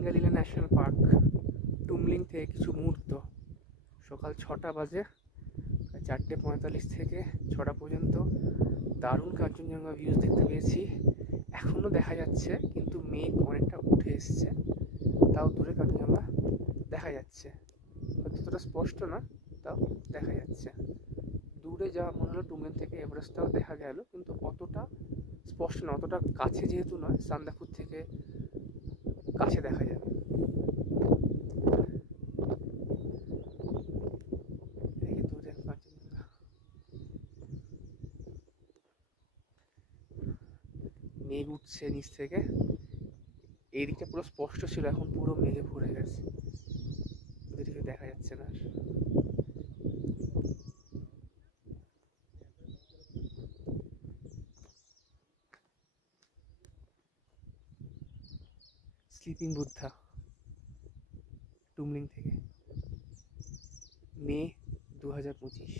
Singalila national park, Tumling থেকে কিছু মুহূর্ত। সকাল 6টা বাজে, 4:45 থেকে 6টা পর্যন্ত দারুণ কাঞ্চনজঙ্ঘা ভিউজ দেখতে পেয়েছি। এখনও দেখা যাচ্ছে, কিন্তু মেঘ অনেকটা উঠে এসছে, তাও দূরে কাঞ্চনজঙ্ঘা দেখা যাচ্ছে। হয়তো অতটা স্পষ্ট না, তাও দেখা যাচ্ছে। দূরে যাওয়া মনে হলো টুমলিং থেকে এভারেস্টটাও দেখা গেল, কিন্তু অতটা স্পষ্ট না, অতটা কাছে যেহেতু নয়, সান্দাকফু থেকে কাছে দেখা যাবে। এই দূরে কাঞ্চনজঙ্ঘা, মেঘ উঠছে নিচ থেকে। এই দিকটা পুরো স্পষ্ট ছিল, এখন পুরো মেঘে ভরে গেছে, ওদিকে দেখা যাচ্ছে না। স্লিপিং বুদ্ধা, টুমলিং থেকে, মে 2025।